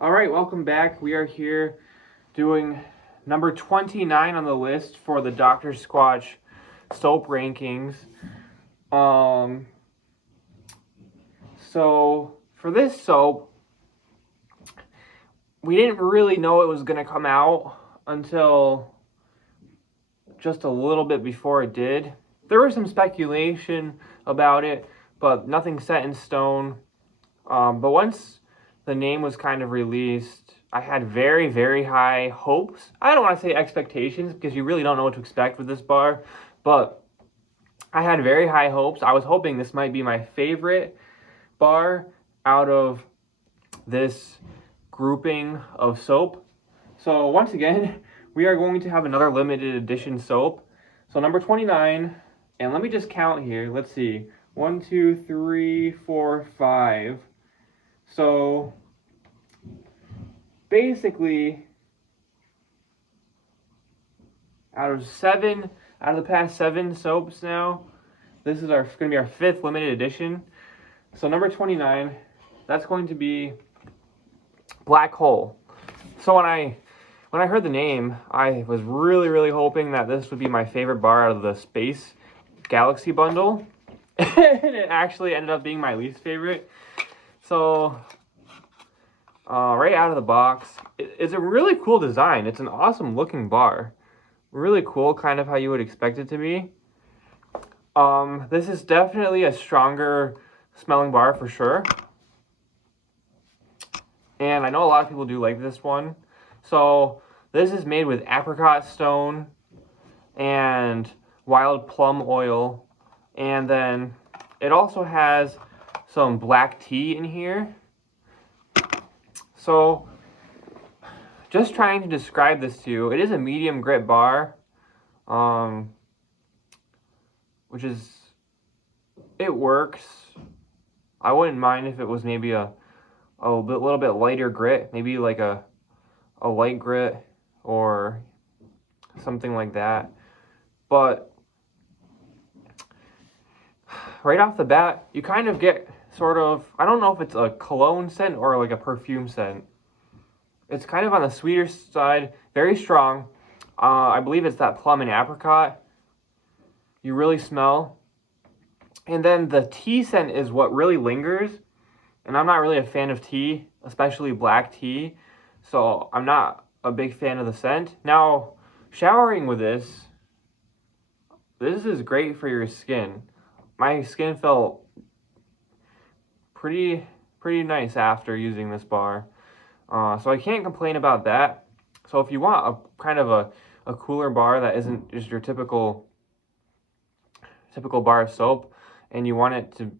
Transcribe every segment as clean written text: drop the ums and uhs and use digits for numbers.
All right, welcome back. We are here doing number 29 on the list for the Dr. Squatch soap rankings. So for this soap, we didn't really know it was going to come out until just a little bit before it did. There was some speculation about it, but nothing set in stone. But once the name was kind of released, I had very, very high hopes. I don't want to say expectations because you really don't know what to expect with this bar, but I had very high hopes. I was hoping this might be my favorite bar out of this grouping of soap. So once again, we are going to have another limited edition soap. So number 29, and let me just count here. Let's see. 1, 2, 3, 4, 5. So basically, out of the past 7 soaps now, this is going to be our 5th limited edition. So number 29, that's going to be Black Hole. So when I heard the name, I was really, really hoping that this would be my favorite bar out of the Space Galaxy bundle. And it actually ended up being my least favorite. So, right out of the box, it's a really cool design. It's an awesome looking bar. Really cool, kind of how you would expect it to be. This is definitely a stronger smelling bar for sure. And I know a lot of people do like this one. So, this is made with apricot stone and wild plum oil. And then it also has some black tea in here. So, just trying to describe this to you, it is a medium grit bar, which is, it works. I wouldn't mind if it was maybe a little bit lighter grit, maybe like a light grit or something like that. But right off the bat, you kind of get sort of, I don't know if it's a cologne scent or like a perfume scent. It's kind of on the sweeter side, very strong. I believe it's that plum and apricot you really smell. And then the tea scent is what really lingers. And I'm not really a fan of tea, especially black tea. So I'm not a big fan of the scent. Now, showering with this is great for your skin. My skin felt pretty nice after using this bar. So I can't complain about that. So if you want a kind of a cooler bar that isn't just your typical bar of soap, and you want it to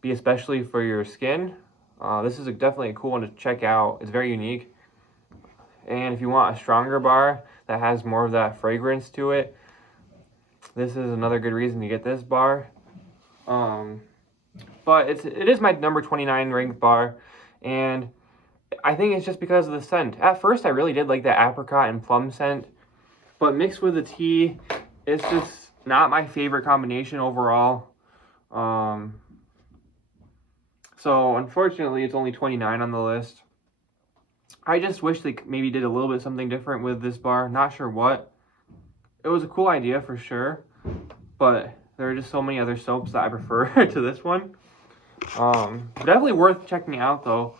be especially for your skin, this is definitely a cool one to check out. It's very unique. And if you want a stronger bar that has more of that fragrance to it, this is another good reason to get this bar. But it is my number 29 ranked bar, and I think it's just because of the scent. At first, I really did like that apricot and plum scent, but mixed with the tea, it's just not my favorite combination overall. So unfortunately, it's only 29 on the list. I just wish they maybe did a little bit something different with this bar. Not sure what. It was a cool idea for sure, but there are just so many other soaps that I prefer to this one. Definitely worth checking out though.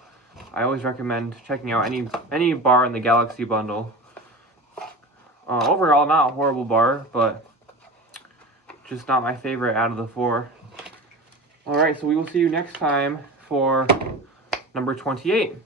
I always recommend checking out any bar in the Galaxy bundle. Overall, not a horrible bar, but just not my favorite out of the 4. Alright, so we will see you next time for number 28.